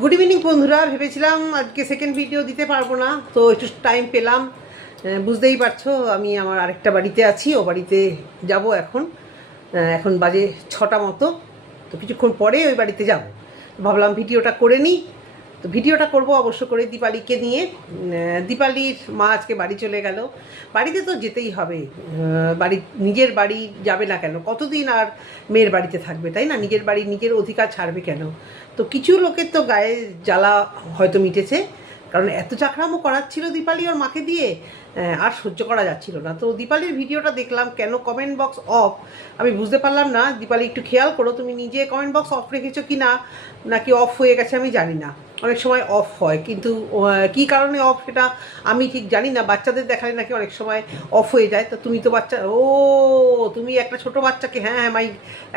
Good evening বন্ধুরা। ভেবেছিলাম আজকে সেকেন্ড ভিডিও দিতে পারবো না, তো একটু টাইম পেলাম। বুঝতেই পারছো আমি আমার আরেকটা বাড়িতে আছি, ও বাড়িতে যাব এখন। এখন বাজে 6টা মতো, তো কিছুক্ষণ পরে ওই বাড়িতে যাব। ভাবলাম ভিডিওটা করে নিই। তো ভিডিওটা করব অবশ্য করে দীপালিকে নিয়ে। দীপালির মা আজকে বাড়ি চলে গেল। বাড়িতে তো যেতেই হবে, বাড়ি নিজের বাড়ি যাবে না কেন? কতদিন আর মেয়ের বাড়িতে থাকবে, তাই না? নিজের বাড়ি নিজের অধিকার ছাড়বে কেন? তো কিছু লোকের তো গায়ে জ্বালা হয়তো মিটেছে, কারণ এত চাকরামো করাচ্ছিল দীপালি ওর মাকে দিয়ে, আর সহ্য করা যাচ্ছিল না। তো দীপালির ভিডিওটা দেখলাম, কেন কমেন্ট বক্স অফ আমি বুঝতে পারলাম না। দীপালি একটু খেয়াল করো, তুমি নিজে কমেন্ট বক্স অফ রেখেছো কি না, নাকি অফ হয়ে গেছে আমি জানি না। অনেক সময় অফ হয়, কিন্তু কী কারণে অফ সেটা আমি ঠিক জানি না। বাচ্চাদের দেখালে নাকি অনেক সময় অফ হয়ে যায়। তো তুমি তো বাচ্চা, তুমি একটা ছোট বাচ্চাকে, হ্যাঁ হ্যাঁ মাই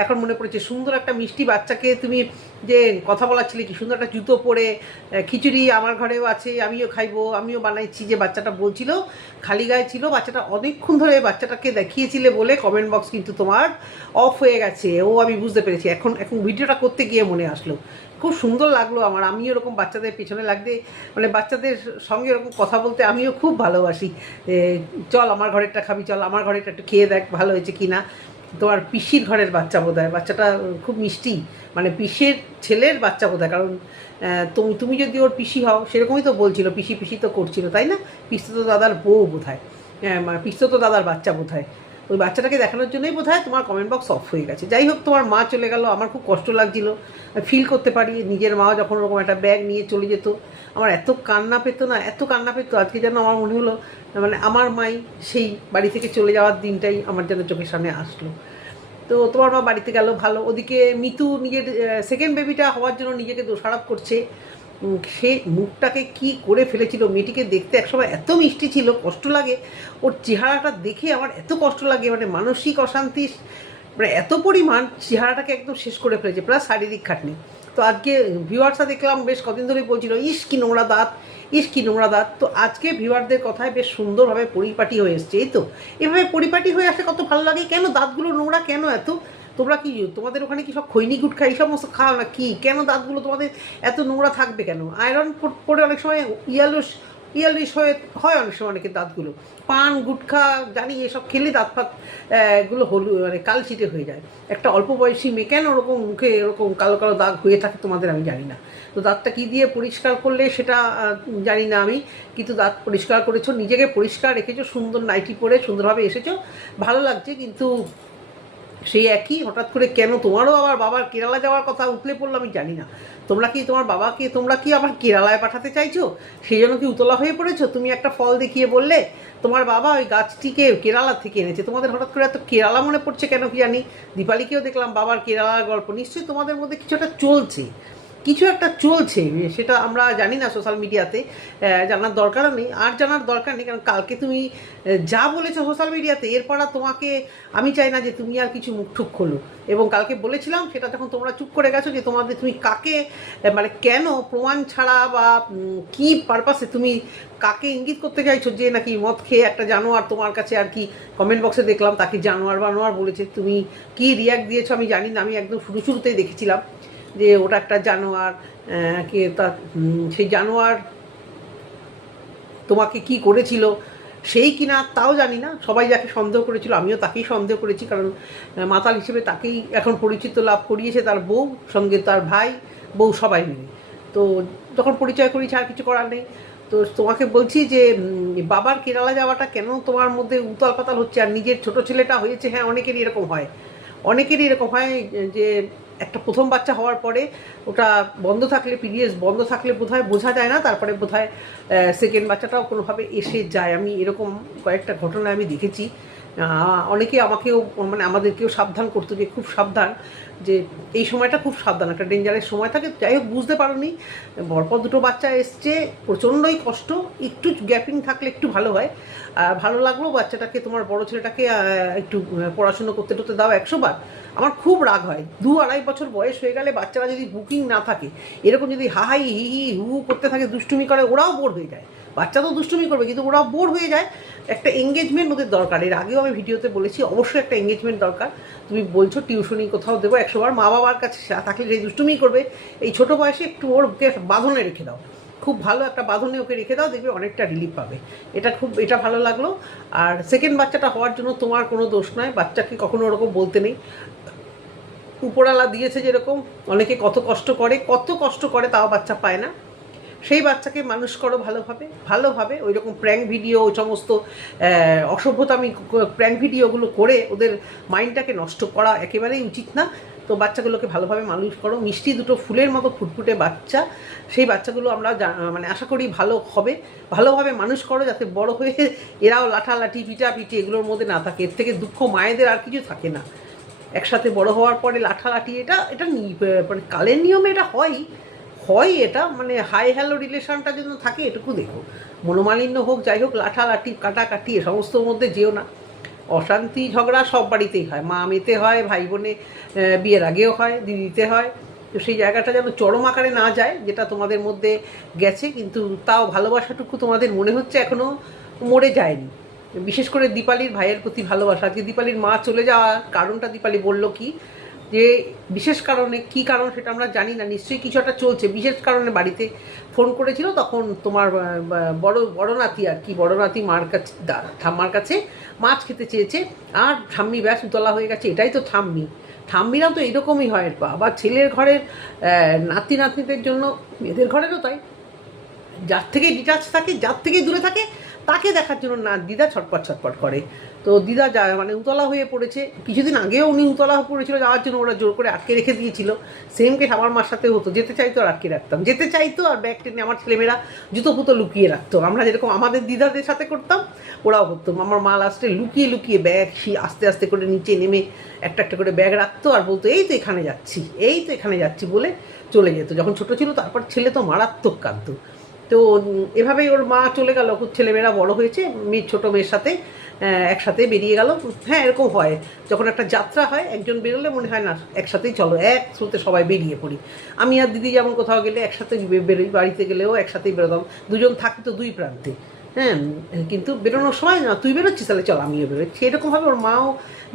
এখন মনে পড়েছে, সুন্দর একটা মিষ্টি বাচ্চাকে তুমি যে কথা বলাচ্ছিলে, কি সুন্দর একটা জুতো পরে, খিচুড়ি আমার ঘরেও আছে, আমিও খাইবো, আমিও বানাইছি, যে বাচ্চাটা বলছিল খালি গায়ে ছিল, বাচ্চাটা অনেকক্ষণ ধরে বাচ্চাটাকে দেখিয়েছিলে বলে কমেন্ট বক্স কিন্তু তোমার অফ হয়ে গেছে। আমি বুঝতে পেরেছি এখন। ভিডিওটা করতে গিয়ে মনে আসলো, খুব সুন্দর লাগলো আমার। আমিও এরকম বাচ্চাদের পেছনে লাগতে, মানে বাচ্চাদের সঙ্গে এরকম কথা বলতে আমিও খুব ভালোবাসি। চল আমার ঘরেরটা খাবি, চল আমার ঘরেরটা একটু খেয়ে দেখ ভালো হয়েছে কি না। তোমার পিসির ঘরের বাচ্চা বোধ হয়, বাচ্চাটা খুব মিষ্টি, মানে পিসির ছেলের বাচ্চা বোধ হয়। কারণ তুমি যদি ওর পিসি হও, সেরকমই তো বলছিল, পিসি পিসি তো করছিল, তাই না? পিসতো তো দাদার বউ বোধ হয়, মানে পিসতো তো দাদার বাচ্চা বোধ হয়। ওই বাচ্চাটাকে দেখানোর জন্যই বোধ হয় তোমার কমেন্ট বক্স অফ হয়ে গেছে। যাই হোক, তোমার মা চলে গেল, আমার খুব কষ্ট লাগছিল। ফিল করতে পারি, নিজের মাও যখন ওরকম একটা ব্যাগ নিয়ে চলে যেত, আমার এত কান্না পেতো না, এত কান্না পেতো। আজকে যেন আমার মনে হলো, মানে আমার মাই সেই বাড়ি থেকে চলে যাওয়ার দিনটাই আমার যেন চোখের সামনে আসলো। তো তোমার মা বাড়িতে গেল, ভালো। ওদিকে মিতু নিজের সেকেন্ড বেবিটা হওয়ার জন্য নিজেকে দোষারোপ করছে। সে মুখটাকে কি করে ফেলেছিল। মেয়েটিকে দেখতে একসময় এত মিষ্টি ছিল, কষ্ট লাগে ওর চেহারাটা দেখে, আমার এত কষ্ট লাগে, মানে মানসিক অশান্তি মানে এত পরিমাণ, চেহারাটাকে একদম শেষ করে ফেলেছে, প্লাস শারীরিক খাটনি। তো আজকে ভিউয়ার্সরা দেখলাম বেশ কদিন ধরেই বলছিল, ইস কি নোংরা দাঁত, ইস কি নোংরা দাঁত। তো আজকে ভিউয়ারদের কথায় বেশ সুন্দরভাবে পরিপাটি হয়ে এসছে। এই তো এভাবে পরিপাটি হয়ে আসে কত ভালো লাগে। কেন দাঁতগুলো নোংরা, কেন এত? তোমরা কি, তোমাদের ওখানে কি সব খৈনি গুটখা এই সমস্ত খাও না কি? কেন দাঁতগুলো তোমাদের এত নোংরা থাকবে কেন? আয়রন পরে অনেক সময় ইয়ালিশ হয়ে হয় অনেক সময় অনেকের দাঁতগুলো। পান গুটখা জানি এসব খেলে দাঁত ফাত গুলো মানে কালচিটে হয়ে যায়। একটা অল্প বয়সী মেয়ে কেন ওরকম মুখে এরকম কালো কালো দাগ হয়ে থাকে তোমাদের আমি জানি না। তো দাঁতটা কী দিয়ে পরিষ্কার করলে সেটা জানি না আমি, কিন্তু দাঁত পরিষ্কার করেছো, নিজেকে পরিষ্কার রেখেছো, সুন্দর নাইটি পরে সুন্দরভাবে এসেছো, ভালো লাগছে। কিন্তু সেই একই হঠাৎ করে কেন তোমারও আবার বাবার কেরালা যাওয়ার কথা উতলে পড়লো আমি জানি না। তোমরা কি আবার কেরালায় পাঠাতে চাইছো? সেই জন্য কি উতলা হয়ে পড়েছো? তুমি একটা ফল দেখিয়ে বললে তোমার বাবা ওই গাছটিকে কেরালা থেকে এনেছে, তোমাদের হঠাৎ করে এত কেরালা মনে পড়ছে কেন কি জানি। দীপালিকেও দেখলাম বাবার কেরালার গল্প, নিশ্চয়ই তোমাদের মধ্যে কিছু একটা চলছে, সেটা আমরা জানি না সোশ্যাল মিডিয়াতে। জানার দরকারও নেই, আর জানার দরকার নেই, কারণ কালকে তুমি যা বলেছো সোশ্যাল মিডিয়াতে, এরপর আর তোমাকে আমি চাই না যে তুমি আর কিছু মুখ ঠুক খোলো। এবং কালকে বলেছিলাম সেটা যখন তোমরা চুপ করে গেছো, যে তুমি কাকে, মানে কেন প্রমাণ ছাড়া বা কি পারপাসে তুমি কাকে ইঙ্গিত করতে চাইছো যে নাকি মদ খেয়ে একটা জানোয়ার তোমার কাছে, আর কি কমেন্ট বক্সে দেখলাম তাকে জানোয়ার বলেছে। তুমি কি রিয়াক্ট দিয়েছো আমি জানি না, আমি একদম শুরুতেই দেখেছিলাম যে ওটা একটা জানোয়ার। কে তা, সেই জানোয়ার তোমাকে কি করেছিল সেই কিনা তাও জানি না। সবাই যাকে সন্দেহ করেছিল আমিও তাকেই সন্দেহ করেছি, কারণ মাতাল হিসেবে তাকেই এখন পরিচিত লাভ করিয়েছে তার বউ, সঙ্গে তার ভাই, বউ সবাই মিলে। তো যখন পরিচয় করিয়েছে আর কিছু করার নেই। তো তোমাকে বলছি যে বাবার কেরালা যাওয়াটা কেন তোমার মধ্যে উতাল পাতাল হচ্ছে। আর নিজের ছোট ছেলেটা হয়েছে, হ্যাঁ অনেকেরই এরকম হয় যে একটা প্রথম বাচ্চা হওয়ার পরে ওটা বন্ধ থাকলে, পিরিয়ডস বন্ধ থাকলে বোধহয় বোঝা যায় না, তারপরে বোধহয় সেকেন্ড বাচ্চাটাও কোনোভাবে এসে যায়। আমি এরকম কয়েকটা ঘটনা আমি দেখেছি। অনেকে আমাকেও, মানে আমাদেরকেও সাবধান করতো যে খুব সাবধান, যে এই সময়টা খুব সাবধান, একটা ডেঞ্জারের সময় থাকে। যাই হোক, বুঝতে পারোনি, পরপর দুটো বাচ্চা এসছে, প্রচণ্ডই কষ্ট। একটু গ্যাপিং থাকলে একটু ভালো হয়। ভালো লাগলো বাচ্চাটাকে, তোমার বড় ছেলেটাকে একটু পড়াশুনো করতে দাও 100 বার। আমার খুব রাগ হয় 2-2.5 বছর বয়স হয়ে গেলে বাচ্চারা যদি বুকিং না থাকে, এরকম যদি হাহাই হি হি হু করতে থাকে, দুষ্টুমি করে, ওরাও বোর হয়ে যায়। বাচ্চা তো দুষ্টুমি করবে, কিন্তু ওরাও বোর হয়ে যায়। একটা এঙ্গেজমেন্ট ওদের দরকার। এর আগেও আমি ভিডিওতে বলেছি অবশ্যই একটা এঙ্গেজমেন্ট দরকার। তুমি বলছো টিউশনি কোথাও দেবো, 100বার মা বাবার কাছে থাকলে যে দুষ্টুমি করবে এই ছোটো বয়সে একটু ওর বাঁধনে রেখে দাও, খুব ভালো একটা বাঁধনে ওকে রেখে দাও, দেখবে অনেকটা রিলিফ পাবে। এটা ভালো লাগলো। আর সেকেন্ড বাচ্চাটা হওয়ার জন্য তোমার কোনো দোষ নয়, বাচ্চাকে কখনো ওরকম বলতে নেই। উপরওয়ালা দিয়েছে যেরকম, অনেকে কত কষ্ট করে তাও বাচ্চা পায় না। সেই বাচ্চাকে মানুষ করো ভালোভাবে ওই রকম প্র্যাঙ্ক ভিডিও, ওই সমস্ত অসভ্যতামি প্র্যাঙ্ক ভিডিওগুলো করে ওদের মাইন্ডটাকে নষ্ট করা একেবারেই উচিত না। তো বাচ্চাগুলোকে ভালোভাবে মানুষ করো, মিষ্টি দুটো ফুলের মতো ফুটফুটে বাচ্চা, সেই বাচ্চাগুলো আমরা মানে আশা করি ভালো হবে। ভালোভাবে মানুষ করো যাতে বড় হয়ে এরাও লাঠালাঠি পিটাপিটি এগুলোর মধ্যে না থাকে। এর থেকে দুঃখ মায়েদের আর কিছু থাকে না। একসাথে বড় হওয়ার পরে লাঠালাঠি এটা মানে কালের নিয়মে এটা হয় এটা মানে হাই হ্যালো রিলেশনটা যেন থাকে এটুকু দেখো। মনোমালিন্য হোক যাই হোক, লাঠালাঠি কাটাকাটি এ সমস্তর মধ্যে যেও না। অশান্তি ঝগড়া সব বাড়িতেই হয়, মা মেতে হয়, ভাই বোনে বিয়ের আগেও হয়, দিদিতে হয়। তো সেই জায়গাটা যেন চরম আকারে না যায়, যেটা তোমাদের মধ্যে গেছে, কিন্তু তাও ভালোবাসাটুকু তোমাদের মনে হচ্ছে এখনও মরে যায়নি। বিশেষ করে দীপালির ভাইয়ের প্রতি ভালোবাসা। আজকে দীপালির মা চলে যাওয়ার কারণটা দীপালি বলল কি, যে বিশেষ কারণে, কি কারণ সেটা আমরা জানি না, নিশ্চয়ই কিছু একটা চলছে। বিশেষ কারণে বাড়িতে ফোন করেছিল, তখন তোমার বড় নাতি আর কি, বড় নাতি মার কাছে ঠাম্মার কাছে মাছ খেতে চেয়েছে, আর ঠাম্মি ব্যাস উতলা হয়ে গেছে। এটাই তো ঠাম্মিরাও তো এরকমই হয়। আবার ছেলের ঘরের নাতি নাতনিদের জন্য মেয়েদের ঘরেরও তাই, যার থেকে ডিটাচ থাকে, যার থেকে দূরে থাকে, তাকে দেখার জন্য না দিদা ছটপট করে। তো দিদা মানে উতলা হয়ে পড়েছে। কিছুদিন আগেও উনি উতলা হয়ে পড়েছিল, যাওয়ার জন্য ওরা জোর করে আটকে রেখে দিয়েছিল। সেম কেস আমার মার সাথে হতো, যেতে চাইতো আর আটকে রাখতাম, যেতে চাইতো আর ব্যাগ টেনে আমার ছেলেমেয়েরা জুতো ফুতো লুকিয়ে রাখতো। আমরা যেরকম আমাদের দিদাদের সাথে করতাম, ওরাও করতো। আমার মা লাস্টে লুকিয়ে ব্যাগ আস্তে আস্তে করে নিচে নেমে একটা করে ব্যাগ রাখতো আর বলতো এই তো এখানে যাচ্ছি বলে চলে যেত যখন ছোটো ছিল। তারপর ছেলে তো মারাত্মক কাঁদতো। তো এভাবেই ওর মা চলে গেল, ছেলেমেয়েরা বড় হয়েছে, ছোটো মেয়ের সাথে একসাথে বেরিয়ে গেল। হ্যাঁ, এরকম হয়, যখন একটা যাত্রা হয় একজন বেরোলে মনে হয় না একসাথেই চলো, একসাথে সবাই বেরিয়ে পড়ি। আমি আর দিদি যেমন কোথাও গেলে একসাথে বেরোই, বাড়িতে গেলেও একসাথেই বেরোতাম, দুজন থাকি তো দুই প্রান্তে। হ্যাঁ, কিন্তু বেরোনোর সময় না তুই বেরোচ্ছিস তাহলে চল আমিও বেরোই, সেরকমভাবে ওর মাও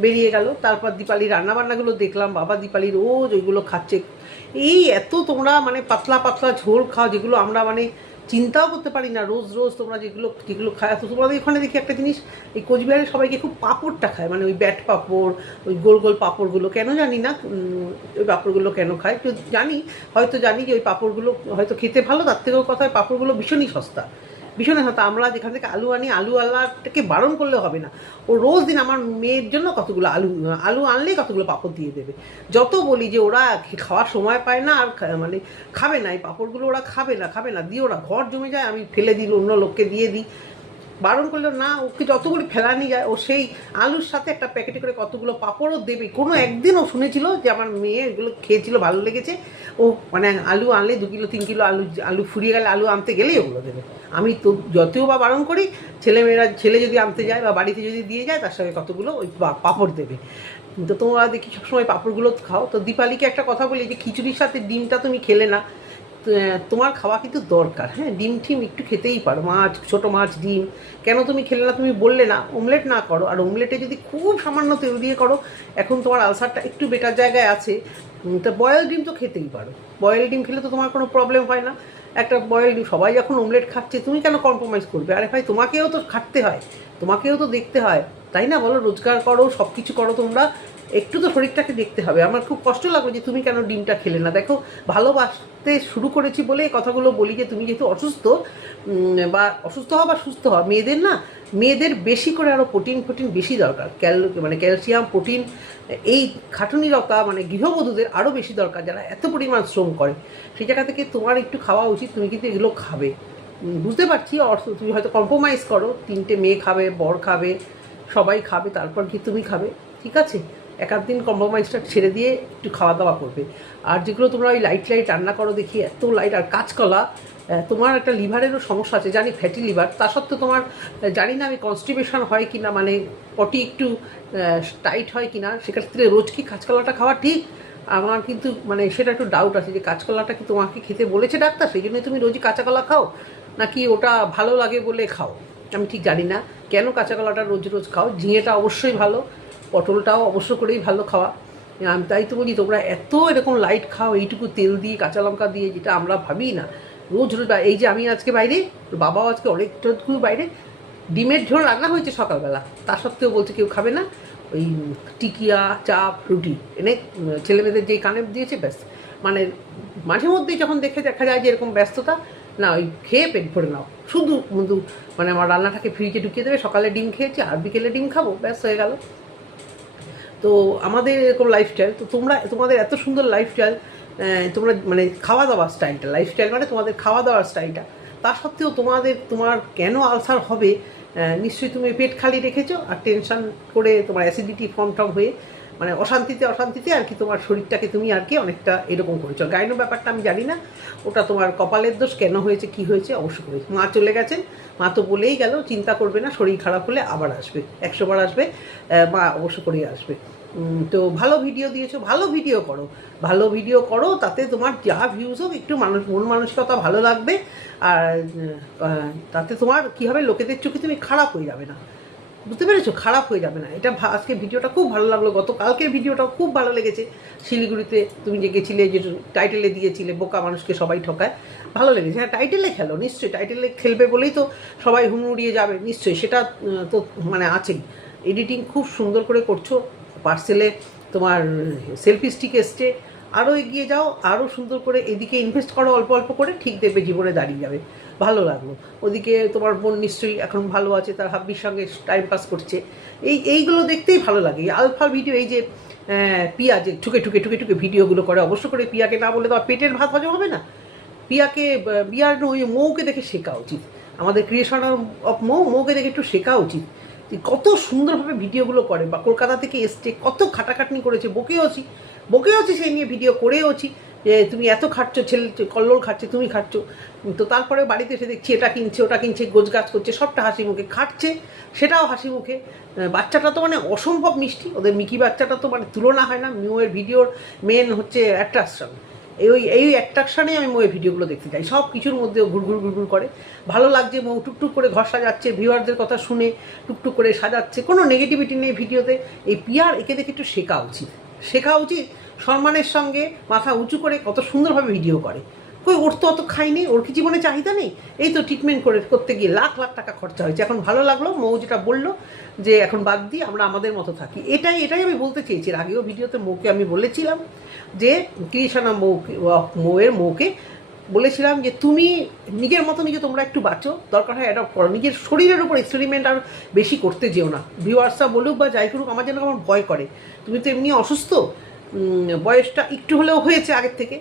বেরিয়ে গেল। তারপর দীপালির রান্নাবান্নাগুলো দেখলাম, বাবা দীপালি রোজ ওইগুলো খাচ্ছে। এই এত তোমরা মানে পাতলা ঝোল খাও, যেগুলো আমরা মানে চিন্তাও করতে পারি না। রোজ তোমরা যেগুলো খায়। তো তোমাদের ওখানে দেখি একটা জিনিস, এই কোচবিহারে সবাইকে খুব পাঁপড়টা খায়, মানে ওই ব্যাট পাঁপড়, ওই গোল পাঁপড়গুলো, কেন জানি না ওই পাঁপড়গুলো কেন খায় তো হয়তো জানি যে ওই পাঁপড়গুলো হয়তো খেতে ভালো, তার থেকেও কথা হয় পাঁপড়গুলো ভীষণই সস্তা। আমরা যেখান থেকে আলু আনি, আলুওয়ালাটাকে বারণ করলে হবে না। ও রোজ দিন আমার মেয়ের জন্য কতগুলো আলু আনলেই কতগুলো পাঁপড় দিয়ে দেবে। যত বলি যে ওরা খাওয়ার সময় পায় না, আর মানে খাবে না এই পাঁপড়গুলো, ওরা খাবে না দিয়ে ওরা ঘর জমে যায়, আমি ফেলে দিই, অন্য লোককে দিয়ে দিই। বারণ করলেও না, ওকে যতগুলো ফেলানি যায় ও সেই আলুর সাথে একটা প্যাকেটে করে কতগুলো পাঁপড়ও দেবে। কোনো একদিন ও শুনেছিল যে আমার মেয়ে এগুলো খেয়েছিল, ভালো লেগেছে, ও মানে আলু আনলে 2 কিলো 3 কিলো আলু ফুরিয়ে গেলে আলু আনতে গেলেই ওগুলো দেবে। আমি তো যতও বা বারণ করি, ছেলে যদি আনতে যায় বা বাড়িতে যদি দিয়ে যায়, তার সঙ্গে কতগুলো ওই পাঁপড় দেবে। তো তোমরা দেখি সবসময় পাঁপড়গুলো খাও। তো দীপালিকে একটা কথা বলি, যে খিচুড়ির সাথে ডিমটা তুমি খেলে না, তোমার খাওয়া কিন্তু দরকার। হ্যাঁ, ডিম একটু খেতেই পারো, মাছ, ছোটো মাছ, ডিম কেন তুমি খেলে না? তুমি বললে না অমলেট না করো, আর অমলেটে যদি খুব সামান্য তেল দিয়ে করো, এখন তোমার আলসারটা একটু বেটার জায়গায় আছে, তো বয়েল ডিম তো খেতেই পারো। বয়েল ডিম খেলে তো তোমার কোনো প্রবলেম হয় না। একটা বয়েল ডিম, সবাই যখন অমলেট খাচ্ছে তুমি কেন কম্প্রোমাইজ করবে? আরে ভাই, তোমাকেও তো খাটতে হয়, তোমাকেও তো দেখতে হয়, তাই না? বলো, রোজগার করো, সব কিছু করো, তোমরা একটু তো শরীরটাকে দেখতে হবে। আমার খুব কষ্ট লাগলো যে তুমি কেন ডিমটা খেলে না। দেখো, ভালোবাসতে শুরু করেছি বলে এই কথাগুলো বলি, যে তুমি যেহেতু অসুস্থ, বা অসুস্থ হও বা সুস্থ হও, মেয়েদের বেশি করে আরও প্রোটিন বেশি দরকার, মানে ক্যালসিয়াম, প্রোটিন, এই খাটুনিরতা মানে গৃহবধূদের আরও বেশি দরকার, যারা এত পরিমাণ শ্রম করে। সেই জায়গা থেকে তোমার একটু খাওয়া উচিত, তুমি কিন্তু এগুলো খাবে। বুঝতে পারছি তুমি হয়তো কম্প্রোমাইজ করো, 3টে মেয়ে খাবে, বর খাবে, সবাই খাবে, তারপর কি তুমি খাবে, ঠিক আছে? এক দিন কম্প্রোমাইজটা ছেড়ে দিয়ে একটু খাওয়া দাওয়া করবে। আর যেগুলো তোমরা ওই লাইট রান্না করো দেখি, এত লাইট, আর কাঁচকলা, তোমার একটা লিভারেরও সমস্যা আছে জানি, ফ্যাটি লিভার, তা সত্ত্বেও তোমার জানি না আমি কনস্টিপেশন হয় কি না, মানে পটি একটু টাইট হয় কি না, সেক্ষেত্রে রোজ কি কাঁচকলাটা খাওয়া ঠিক? আমার কিন্তু মানে সেটা একটু ডাউট আছে, যে কাঁচকলাটা কি তোমাকে খেতে বলেছে ডাক্তার, সেই জন্যই তুমি রোজই কাঁচাকলা খাও, নাকি ওটা ভালো লাগে বলে খাও? আমি ঠিক জানি না কেন কাঁচা কলাটা রোজ রোজ খাও। ঝিঙেটা অবশ্যই ভালো, পটলটাও অবশ্য করেই ভালো খাওয়া। আমি তাই তো বলি তোমরা এত এরকম লাইট খাও এইটুকু তেল দিয়ে কাঁচা লঙ্কা দিয়ে, যেটা আমরা ভাবি না রোজ রোজ। এই যে আমি আজকে বাইরে, বাবাও আজকে অনেকটুকু বাইরে ডিমের ঝোল রান্না হয়েছে সকালবেলা, তা সত্ত্বেও বলছে কেউ খাবে না, ওই টিকিয়া চাপ রুটি এনে ছেলেমেয়েদের যেই কানে দিয়েছে ব্যাস। মানে মাঝে মধ্যেই যখন দেখা যায় যে এরকম ব্যস্ততা, না ওই খেয়ে পেট ভরে নাও, শুধু শুধু মানে আমার রান্নাটাকে ফ্রিজে ঢুকিয়ে দেবে, সকালে ডিম খেয়েছি আর বিকেলে ডিম খাবো, ব্যাস হয়ে গেল। তো আমাদের এরকম লাইফস্টাইল, তো তোমাদের এত সুন্দর লাইফস্টাইল, তোমরা মানে খাওয়া দাওয়ার স্টাইলটা, লাইফস্টাইল মানে তোমাদের খাওয়া দাওয়ার স্টাইলটা, তা সত্ত্বেও তোমার কেন আলসার হবে? নিশ্চয়ই তুমি পেট খালি রেখেছো আর টেনশন করে তোমার অ্যাসিডিটি ফর্ম হয়ে মানে অশান্তিতে আর কি তোমার শরীরটাকে তুমি আর কি অনেকটা এরকম করেছো। গাইনো ব্যাপারটা আমি জানি না, ওটা তোমার কপালের দোষ, কেন হয়েছে কি হয়েছে অবশ্য করেছে। মা চলে গেছেন, মা তো বলেই গেল চিন্তা করবে না, শরীর খারাপ হলে আবার আসবে, 100 বার আসবে, মা অবশ্য করেই আসবে। তো ভালো ভিডিও দিয়েছো, ভালো ভিডিও করো, তাতে তোমার যা ভিউজ হোক একটু মন মানসিকতা ভালো লাগবে। আর তাতে তোমার কী হবে, লোকেদের চোখে তুমি খারাপ হয়ে যাবে না, বুঝতে পেরেছো? খারাপ হয়ে যাবে না। এটা আজকে ভিডিওটা খুব ভালো লাগলো, গতকালকের ভিডিওটাও খুব ভালো লেগেছে। শিলিগুড়িতে তুমি যে গেছিলে, যে টাইটেলে দিয়েছিলে বোকা মানুষকে সবাই ঠকায়, ভালো লেগেছে। হ্যাঁ, টাইটেলে খেলো, নিশ্চয়ই টাইটেলে খেলবে বলেই তো সবাই হুড়ুড়িয়ে যাবে, নিশ্চয়ই সেটা তো মানে আছেই। এডিটিং খুব সুন্দর করে করছো, পার্সেলে তোমার সেলফি স্টিক এসছে, আরও এগিয়ে যাও, আরও সুন্দর করে এদিকে ইনভেস্ট করো অল্প অল্প করে, ঠিক দেখবে জীবনে দাঁড়িয়ে যাবে। ভালো লাগলো। ওদিকে তোমার বোন নিশ্চয়ই এখন ভালো আছে, তার হাব্বির সঙ্গে টাইম পাস করছে, এইগুলো দেখতেই ভালো লাগে। এই আলফা ভিডিও, এই যে পিয়া যে ঠুকে ভিডিওগুলো করে, অবশ্য করে পিয়াকে না বলে তোমার পেটের ভাত হজম হবে না। পিয়ার ওই মৌকে দেখে শেখা উচিত, আমাদের ক্রিয়েশন অফ মৌকে দেখে একটু শেখা উচিত। কত সুন্দরভাবে ভিডিওগুলো করে, বা কলকাতা থেকে এসছে, কত খাটাখাটনি করেছে, বকেওছি সেই নিয়ে ভিডিও করেওছি যে তুমি এত খাটছো, ছেলে কল্লোল খাচ্ছে, তুমি খাচ্ছ। তো তারপরে বাড়িতে এসে দেখছি এটা কিনছে ওটা কিনছে, গোছগাছ করছে, সবটা হাসি মুখে খাচ্ছে, সেটাও হাসি মুখে। বাচ্চাটা তো মানে অসম্ভব মিষ্টি, ওদের মিকি বাচ্চাটা তো মানে তুলনা হয় না। মিউয়ের ভিডিওর মেন হচ্ছে অ্যাট্রাকশন, এই অ্যাট্রাকশানেই আমি মৌয়ের ভিডিওগুলো দেখতে চাই। সব কিছুর মধ্যেও ঘুরঘুর করে ভালো লাগছে। মৌ টুকটুক করে ঘর সাজাচ্ছে, ভিউয়ারদের কথা শুনে টুকটুক করে সাজাচ্ছে, কোনো নেগেটিভিটি নেই ভিডিওতে। এই পিয়ার, একে দেখে একটু শেখা উচিত, সম্মানের সঙ্গে মাথা উঁচু করে কত সুন্দরভাবে ভিডিও করে। কই ওর তো অত খাইনি, ওর কি জীবনে চাহিদা নেই? এই তো ট্রিটমেন্ট করতে গিয়ে লাখ লাখ টাকা খরচা হয়েছে। এখন ভালো লাগলো মৌ যেটা বললো যে এখন বাদ দিই, আমরা আমাদের মতো থাকি। এটাই আমি বলতে চেয়েছি। আগেও ভিডিওতে মৌকে আমি বলেছিলাম যে ক্রিয়েশনা মৌকে বলেছিলাম যে তুমি নিজের মতো তোমরা একটু বাঁচো, দরকার হয় অ্যাডপ্ট করো, নিজের শরীরের উপর এক্সপেরিমেন্ট আর বেশি করতে যেও না। ভিউয়ার্সরা বলুক বা যাই করুক, আমার যেন আমার ভয় করে। তুমি তো এমনি অসুস্থ, বয়সটা একটু হলেও হয়েছে আগের থেকে,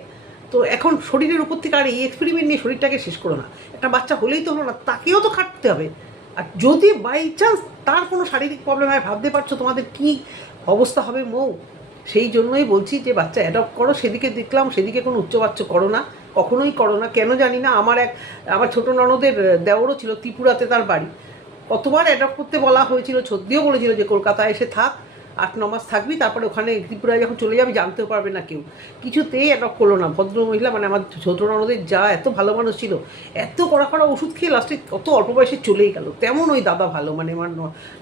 তো এখন শরীরের উপর থেকে আর এই এক্সপেরিমেন্ট নিয়ে শরীরটাকে শেষ করো না। একটা বাচ্চা হলেই তো হলো না, তাকেও তো খাটতে হবে। আর যদি বাই চান্স তার কোনো শারীরিক প্রবলেম হয়, ভাবতে পারছো তোমাদের কী অবস্থা হবে মৌ? সেই জন্যই বলছি যে বাচ্চা অ্যাডপ্ট করো। সেদিকে দেখলাম, সেদিকে কোনো উচ্চবাচ্য করো না, কখনোই করো না। কেন জানি না, আমার ছোটো ননদের দেওরও ছিল ত্রিপুরাতে তার বাড়ি, কতবার অ্যাডপ্ট করতে বলা হয়েছিল, সত্যিও বলেছিল যে কলকাতায় এসে থাক, 8-9 মাস থাকবি, তারপরে ওখানে ত্রিপুরায় যখন চলে যাবি জানতেও পারবে না কেউ। কিছুতেই অ্যাডপ্ট করলো না ভদ্র মহিলা। মানে আমার ছোটো ননদের যা এত ভালো মানুষ ছিল, এত কড়া ওষুধ খেয়ে লাস্টে কত অল্প বয়সে চলেই গেল। তেমন ওই দাদা ভালো, মানে আমার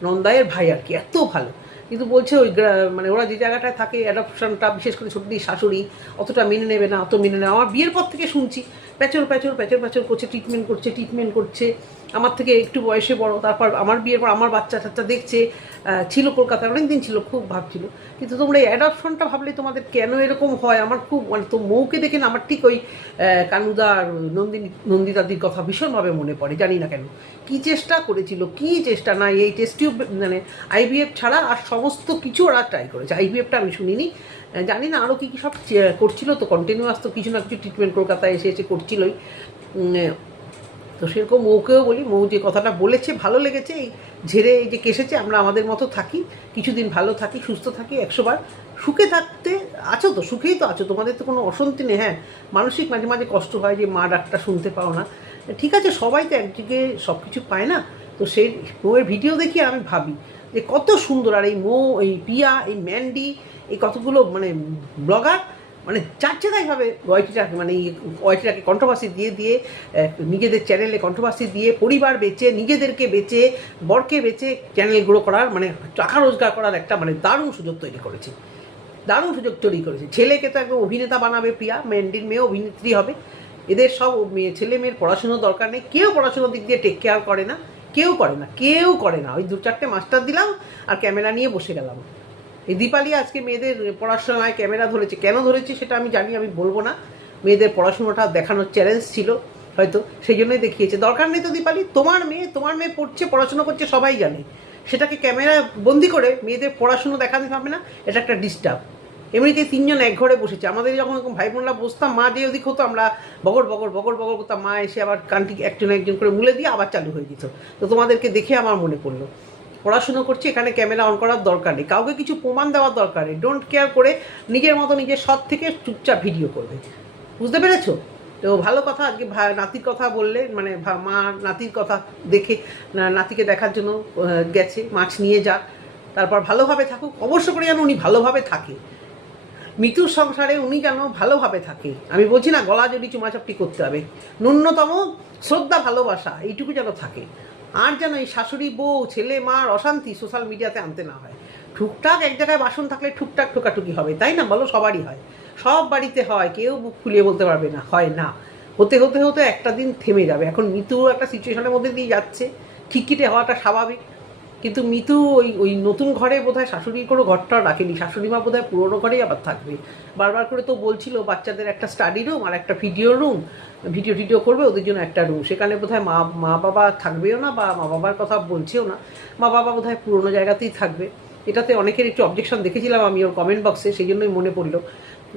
নন্দায়ের ভাই আর কি, এত ভালো। কিন্তু বলছে ওই মানে ওরা যে জায়গাটায় থাকে, অ্যাডপশনটা বিশেষ করে ছোটদির শাশুড়ি অতটা মেনে নেবে না, অত মেনে নেবে। আমার বিয়ের পর থেকে শুনছি প্যাচর করছে, ট্রিটমেন্ট করছে। আমার থেকে একটু বয়সে বড়, তারপর আমার বিয়ের পর আমার বাচ্চা টাচ্চা দেখছে, ছিল কলকাতায় অনেক দিন ছিল, খুব ভাবছিল। কিন্তু তোমরা এই অ্যাডপশনটা ভাবলে তোমাদের কেন এরকম হয়? আমার খুব মানে তো মৌকে দেখে না আমার ঠিক ওই কানুদা আর নন্দিতাদির কথা ভীষণভাবে মনে পড়ে। জানি না কেন, কী চেষ্টা করেছিল, কী চেষ্টা না, এই টেস্ট টিউব মানে আইভিএফ ছাড়া আর সমস্ত কিছু ওরা ট্রাই করেছে। আইভিএফটা আমি শুনিনি, জানি না আরও কী কী সব করছিল। তো কন্টিনিউয়াস তো কিছু না কিছু ট্রিটমেন্ট কলকাতায় এসে করছিলই। তো সেরকম মৌকেও বলি, মৌ যে কথাটা বলেছে ভালো লেগেছে। এই ঝেড়ে এই যে কেসেছে, আমরা আমাদের মতো থাকি, কিছুদিন ভালো থাকি, সুস্থ থাকি, 100 বার সুখে থাকতে আছো তো, সুখেই তো আছো, তোমাদের তো কোনো অশান্তি নেই। হ্যাঁ, মানসিক মাঝে মাঝে কষ্ট হয় যে মা ডাকটা শুনতে পাও না, ঠিক আছে, সবাই তো একদিকে সব কিছু পায় না। তো সেই মৌয়ের ভিডিও দেখি আমি ভাবি যে কত সুন্দর। আর এই মৌ, এই পিয়া, এই ম্যান্ডি, এই কতগুলো মানে ব্লগার মানে যাচ্ছে তাইভাবে ওয়াইটিটাকে মানে ওয়াইটিটাকে কন্ট্রোভার্সি দিয়ে দিয়ে নিজেদের চ্যানেলে কন্ট্রোভার্সি দিয়ে পরিবার বেচে নিজেদেরকে বেচে বরকে বেচে চ্যানেল গ্রো করার মানে টাকা রোজগার করার একটা মানে দারুণ সুযোগ তৈরি করেছে, দারুণ সুযোগ তৈরি করেছে। ছেলেকে তো একদম অভিনেতা বানাবে প্রিয়া, মেন্ডির মেয়ে অভিনেত্রী হবে। এদের সব ছেলে মেয়ের পড়াশুনোর দরকার নেই, কেউ পড়াশুনোর দিক দিয়ে টেক কেয়ার করে না, কেউ করে না, কেউ করে না। ওই 2-4টে মাস্টার দিলাম আর ক্যামেরা নিয়ে বসে গেলাম। এই দীপালি আজকে মেয়েদের পড়াশোনায় ক্যামেরা ধরেছে, কেন ধরেছে সেটা আমি জানি, আমি বলবো না। মেয়েদের পড়াশুনোটা দেখানোর চ্যালেঞ্জ ছিল হয়তো, সেই জন্যই দেখিয়েছে। দরকার নেই তো দীপালি, তোমার মেয়ে পড়ছে, পড়াশুনো করছে, সবাই জানে। সেটাকে ক্যামেরা বন্দি করে মেয়েদের পড়াশুনো দেখাতে হবে না, এটা একটা ডিস্টার্ব। এমনিতেই 3জন এক ঘরে বসেছে। আমাদের যখন এরকম ভাই বোনরা বসতাম, মা যে ওদিক হতো আমরা বগর বগর বগর বগর করতাম, মা এসে আবার কানটি একজন একজন করে মুলে দিয়ে আবার চালু হয়ে যেত। তো তোমাদেরকে দেখে আমার মনে পড়লো, পড়াশুনো করছি, এখানে ক্যামেরা অন করার দরকার নেই, কাউকে কিছু প্রমাণ দেওয়ার দরকার নেই। ডোন্ট কেয়ার করে নিজের মতো নিজের সৎ থেকে চুপচাপ ভিডিও করবে, বুঝতে পেরেছো? তো ভালো কথা, আজকে নাতির কথা বললে, মানে মা নাতির কথা দেখে নাতিকে দেখার জন্য গেছে, মাছ নিয়ে যাক, তারপর ভালোভাবে থাকুক। অবশ্য করে যেন উনি ভালোভাবে থাকে, মৃত্যুর সংসারে উনি যেন ভালোভাবে থাকে। আমি বলছি না গলা যদি চুমাচাপটি করতে হবে, ন্যূনতম শ্রদ্ধা ভালোবাসা এইটুকু যেন থাকে। আর যেন এই শাশুড়ি বউ ছেলে মার অশান্তি সোশ্যাল মিডিয়াতে আনতে না হয়। ঠুকটাক এক জায়গায় বাসন থাকলে ঠুকটাক ঠোকাঠুকি হবে, তাই না বলো? সবারই হয়, সব বাড়িতে হয়, কেউ বুক খুলিয়ে বলতে পারবে না হয় না। হতে হতে হতে একটা দিন থেমে যাবে। এখন মিতু একটা সিচুয়েশনের মধ্যে দিয়ে যাচ্ছে, খিটখিটে হওয়াটা স্বাভাবিক। কিন্তু মিতু ওই নতুন ঘরে বোধহয় শাশুড়ির কোনো ঘরটাও রাখেনি, শাশুড়ি মা বোধহয় পুরোনো ঘরেই আবার থাকবে। বারবার করে তো বলছিল বাচ্চাদের একটা স্টাডি রুম আর একটা ভিডিও রুম, ভিডিও করবে ওদের জন্য একটা রুম, সেখানে বোধহয় মা বাবা থাকবেও না, বা মা বাবার কথা বলছেও না। মা বাবা বোধহয় পুরোনো জায়গাতেই থাকবে। এটাতে অনেকের একটু অবজেকশন দেখেছিলাম আমি ওর কমেন্ট বক্সে, সেই জন্যই মনে পড়লো।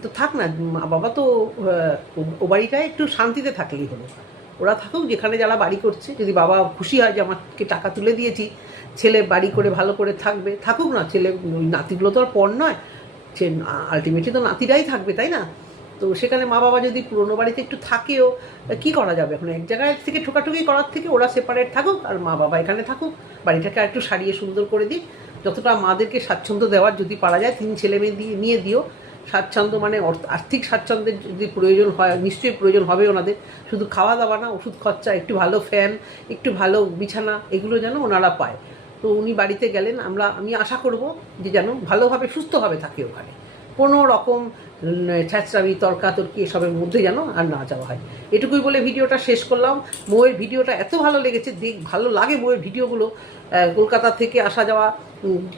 তো থাক না, মা বাবা তো ও বাড়িটায় একটু শান্তিতে থাকলেই হলো। ওরা থাকুক যেখানে যারা বাড়ি করছে, যদি বাবা খুশি হয় যে আমাকে টাকা তুলে দিয়েছি, ছেলে বাড়ি করে ভালো করে থাকবে, থাকুক না। ছেলে ওই নাতিগুলো তো আর পর নয়, সে আলটিমেটলি তো নাতিরাই থাকবে, তাই না? তো সেখানে মা বাবা যদি পুরোনো বাড়িতে একটু থাকেও, কী করা যাবে? এখন এক জায়গায় থেকে ঠোকাঠুকি করার থেকে ওরা সেপারেট থাকুক আর মা বাবা এখানে থাকুক, বাড়িটাকে আর একটু সারিয়ে সুন্দর করে দিই। যতটা মাদেরকে স্বাচ্ছন্দ্য দেওয়ার যদি পারা যায়, 3 ছেলে মেয়ে নিয়ে দিও। স্বাচ্ছন্দ্য মানে আর্থিক স্বাচ্ছন্দ্যের যদি প্রয়োজন হয়, নিশ্চয়ই প্রয়োজন হবে ওনাদের। শুধু খাওয়া দাওয়া না, ওষুধ খরচা, একটু ভালো ফ্যান, একটু ভালো বিছানা, এগুলো যেন ওনারা পায়। তো উনি বাড়িতে গেলেন, আমি আশা করব যে যেন ভালোভাবে সুস্থভাবে থাকে ওখানে, কোনো রকম ছ্যাঁচড়ামি তর্কাতর্কি এসবের মধ্যে যেন আর না যাওয়া হয়। এটুকুই বলে ভিডিওটা শেষ করলাম। মোয়ের ভিডিওটা এত ভালো লেগেছে, ভালো লাগে মোয়ের ভিডিওগুলো, কলকাতা থেকে আসা যাওয়া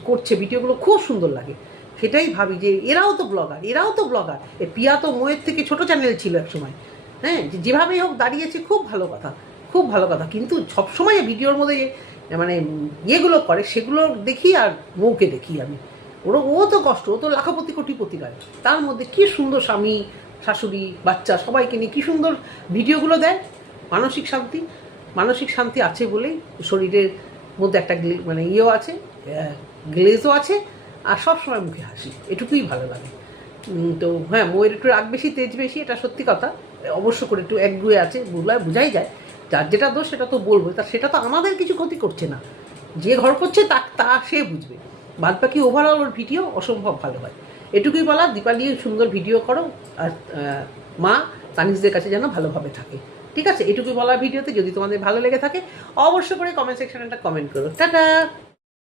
করছে, ভিডিওগুলো খুব সুন্দর লাগে। সেটাই ভাবি যে এরাও তো ব্লগার। এ পিয়া তো মোয়ের থেকে ছোট চ্যানেল ছিল এক সময়, হ্যাঁ, যেভাবেই হোক দাঁড়িয়েছে, খুব ভালো কথা। কিন্তু সবসময় ভিডিওর মধ্যে মানে ইয়েগুলো করে, সেগুলো দেখি আর মৌকে দেখি আমি। ও তো কষ্ট, ও তো লাখপতি কোটিপতি নয়, তার মধ্যে কি সুন্দর স্বামী শাশুড়ি বাচ্চা সবাইকে নিয়ে কি সুন্দর ভিডিওগুলো দেয়। মানসিক শান্তি আছে বলেই শরীরের মধ্যে একটা মানে ইয়েও আছে, গ্লেজও আছে, আর সবসময় মুখে হাসি, এটুকুই ভালো লাগে। তো হ্যাঁ, মোয়ের একটু রাগ বেশি তেজ বেশি, এটা সত্যি কথা। অবশ্য করে একটু একগুয়ে আছে, বোঝাই যায়। যার যেটা দোষ সেটা তো বলবো, সেটা তো আমাদের কিছু ক্ষতি করছে না। যে ঘর করছে তা সে বুঝবে। বাদ বাকি ওভারঅল ওর ভিডিও অসম্ভব ভালো হয়। এটুকুই বলা, দীপালি সুন্দর ভিডিও করো, আর মা তানিশদের কাছে যেন ভালোভাবে থাকে। ঠিক আছে, এটুকুই বলা ভিডিওতে। যদি তোমাদের ভালো লেগে থাকে অবশ্য করে কমেন্ট সেকশনে একটা কমেন্ট করো। টাটা।